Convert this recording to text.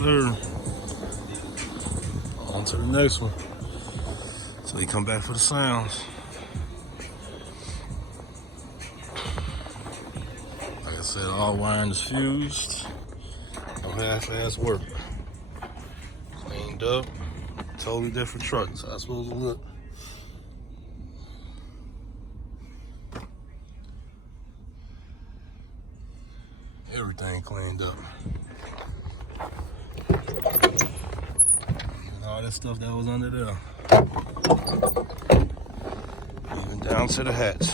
sir. On to the next one. So he come back for the sounds. Like I said, all wiring is fused. No half-ass work. Cleaned up. Totally different truck. That's how it's supposed to look. Everything cleaned up. And all that stuff that was under there. Even down to the hats.